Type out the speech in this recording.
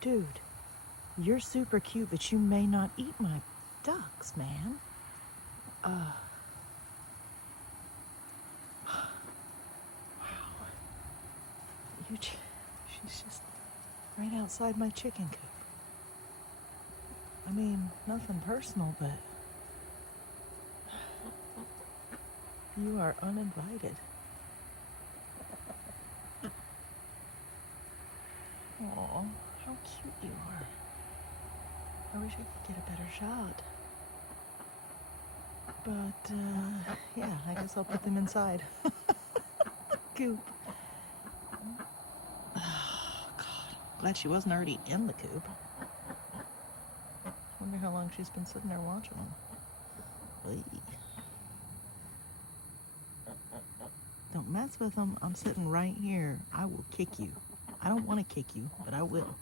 Dude, you're super cute, but you may not eat my ducks, man. Wow. She's just right outside my chicken coop. I mean, nothing personal, but you are uninvited. Aw, how cute you are. I wish I could get a better shot. But, yeah, I guess I'll put them inside. Coop. Oh, God. Glad she wasn't already in the coop. Wonder how long she's been sitting there watching them. Don't mess with them. I'm sitting right here. I will kick you. I don't want to kick you, but I will.